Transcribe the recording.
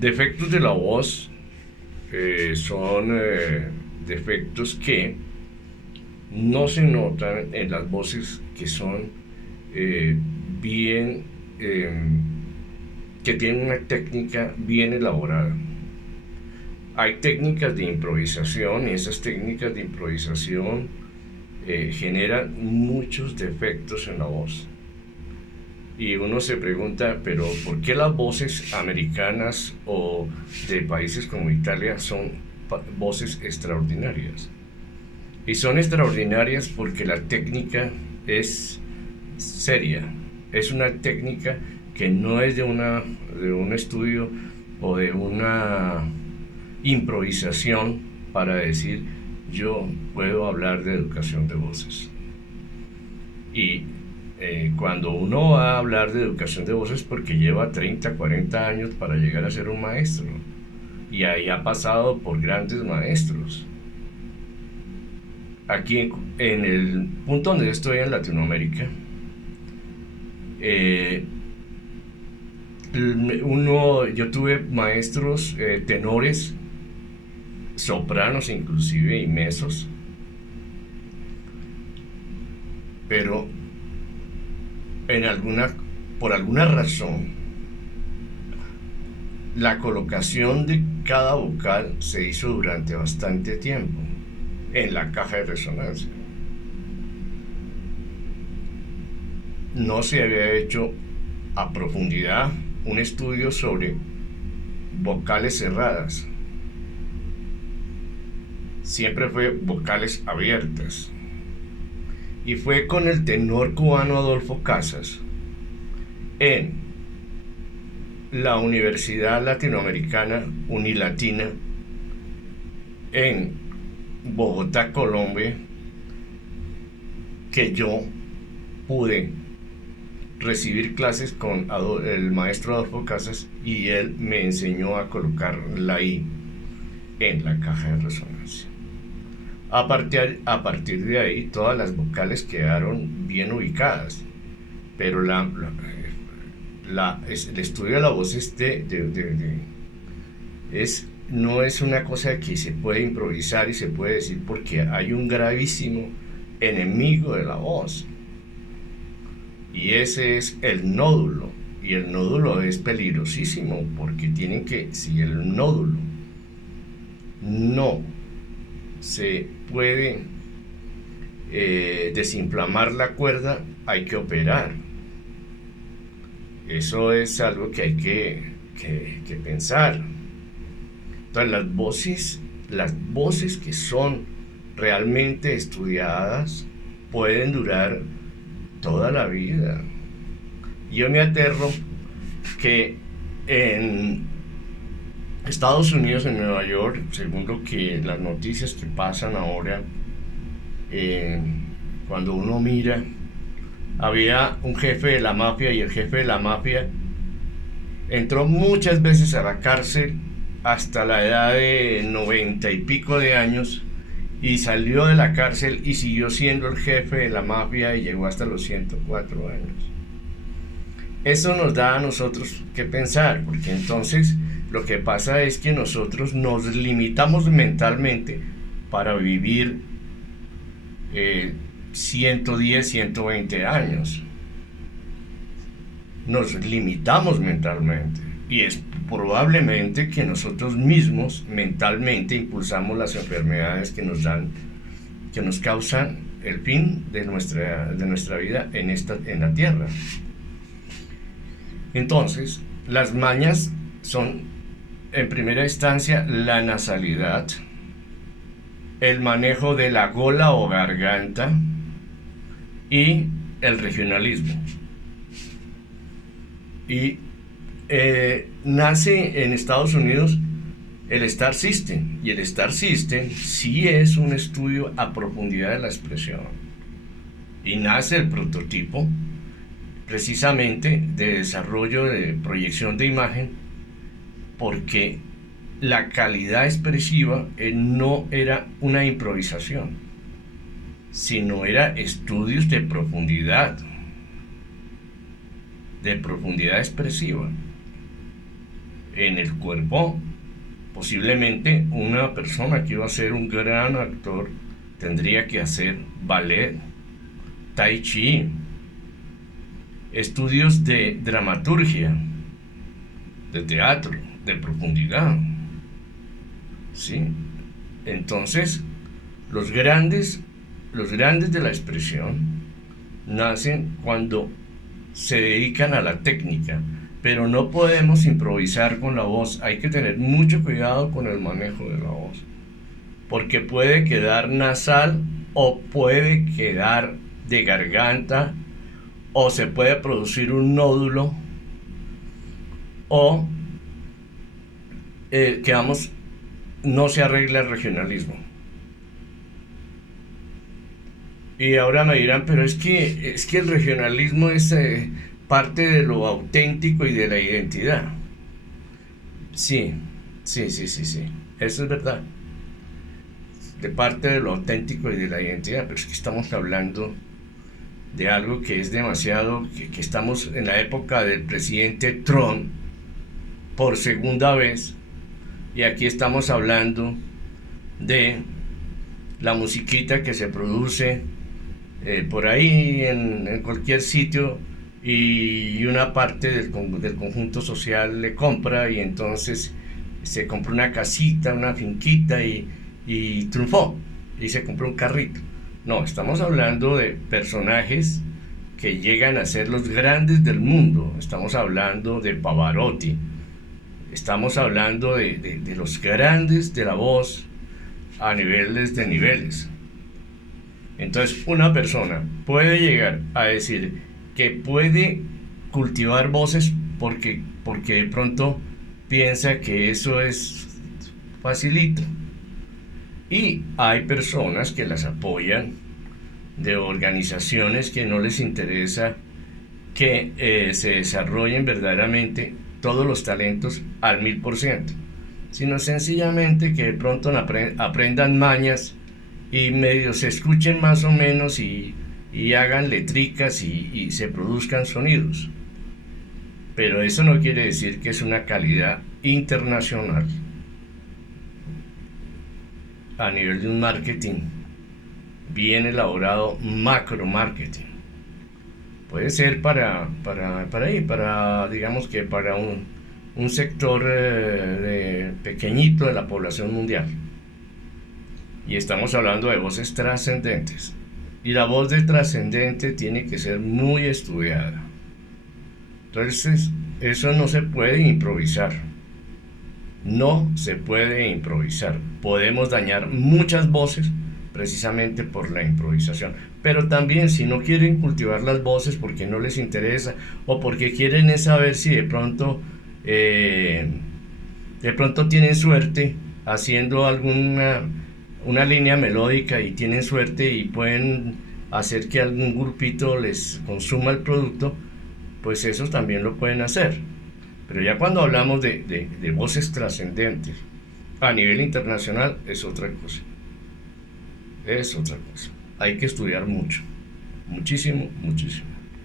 Defectos de la voz son defectos que no se notan en las voces que son eh, bien, eh, que tienen una técnica bien elaborada. Hay técnicas de improvisación y esas técnicas de improvisación generan muchos defectos en la voz. Y uno se pregunta, pero ¿por qué las voces americanas o de países como Italia son voces extraordinarias? Y son extraordinarias porque la técnica es seria, es una técnica que no es de un estudio o de una improvisación para decir yo puedo hablar de educación de voces. Y cuando uno va a hablar de educación de voces porque lleva 30, 40 años para llegar a ser un maestro y ahí ha pasado por grandes maestros. Aquí en el punto donde estoy en Latinoamérica, yo tuve maestros tenores, sopranos inclusive y mezos, pero por alguna razón la colocación de cada vocal se hizo durante bastante tiempo en la caja de resonancia. No se había hecho a profundidad un estudio sobre vocales cerradas. Siempre fue vocales abiertas. Y fue con el tenor cubano Adolfo Casas en la Universidad Latinoamericana Unilatina en Bogotá, Colombia, que yo pude recibir clases con el maestro Adolfo Casas y él me enseñó a colocar la I en la caja de resonancia. A partir de ahí todas las vocales quedaron bien ubicadas, pero el estudio de la voz no es una cosa que se puede improvisar y se puede decir, porque hay un gravísimo enemigo de la voz y ese es el nódulo, y el nódulo es peligrosísimo porque si el nódulo no se puede desinflamar la cuerda, hay que operar. Eso es algo que hay que pensar. Entonces las voces que son realmente estudiadas pueden durar toda la vida. Yo me aterro que en Estados Unidos, en Nueva York, según las noticias que pasan ahora, cuando uno mira, había un jefe de la mafia y el jefe de la mafia entró muchas veces a la cárcel hasta la edad de 90 y pico de años y salió de la cárcel y siguió siendo el jefe de la mafia y llegó hasta los 104 años. Eso nos da a nosotros que pensar, porque entonces lo que pasa es que nosotros nos limitamos mentalmente para vivir 110, 120 años. Nos limitamos mentalmente y es probablemente que nosotros mismos mentalmente impulsamos las enfermedades que nos causan el fin de nuestra vida en la tierra. Entonces, las mañas son, en primera instancia, la nasalidad, el manejo de la gola o garganta y el regionalismo. Y nace en Estados Unidos el Star System, y el Star System sí es un estudio a profundidad de la expresión, y nace el prototipo precisamente de desarrollo de proyección de imagen, porque la calidad expresiva no era una improvisación, sino era estudios de profundidad expresiva. en el cuerpo. Posiblemente una persona que iba a ser un gran actor tendría que hacer ballet, tai chi, estudios de dramaturgia, de teatro, de profundidad. ¿Sí? Entonces, los grandes de la expresión nacen cuando se dedican a la técnica, pero no podemos improvisar con la voz. Hay que tener mucho cuidado con el manejo de la voz, porque puede quedar nasal o puede quedar de garganta, o se puede producir un nódulo, o no se arregla el regionalismo. Y ahora me dirán, pero es que el regionalismo es parte de lo auténtico y de la identidad. Sí, sí, sí, sí, sí. Eso es verdad. De parte de lo auténtico y de la identidad. Pero es que estamos hablando de algo que es demasiado, que estamos en la época del presidente Trump por segunda vez. Y aquí estamos hablando de la musiquita que se produce por ahí en cualquier sitio, y una parte del conjunto social le compra, y entonces se compra una casita, una finquita, y triunfó, y se compró un carrito. No, estamos hablando de personajes que llegan a ser los grandes del mundo. Estamos hablando de Pavarotti, estamos hablando de los grandes de la voz a niveles de niveles. Entonces, una persona puede llegar a decir que puede cultivar voces porque de pronto piensa que eso es facilito. Y hay personas que las apoyan, de organizaciones que no les interesa que se desarrollen verdaderamente todos los talentos al 1000%, sino sencillamente que de pronto aprendan mañas y medio se escuchen más o menos, y hagan letricas y se produzcan sonidos. Pero eso no quiere decir que es una calidad internacional a nivel de un marketing bien elaborado, macro marketing. Puede ser para digamos que para un sector pequeñito de la población mundial. Y estamos hablando de voces trascendentes. Y la voz de trascendente tiene que ser muy estudiada. Entonces, eso no se puede improvisar. No se puede improvisar. Podemos dañar muchas voces precisamente por la improvisación. Pero también, si no quieren cultivar las voces porque no les interesa, o porque quieren saber si de pronto tienen suerte haciendo una línea melódica, y tienen suerte y pueden hacer que algún grupito les consuma el producto, pues eso también lo pueden hacer. Pero ya cuando hablamos de voces trascendentes a nivel internacional, es otra cosa. Es otra cosa. Hay que estudiar mucho, muchísimo, muchísimo.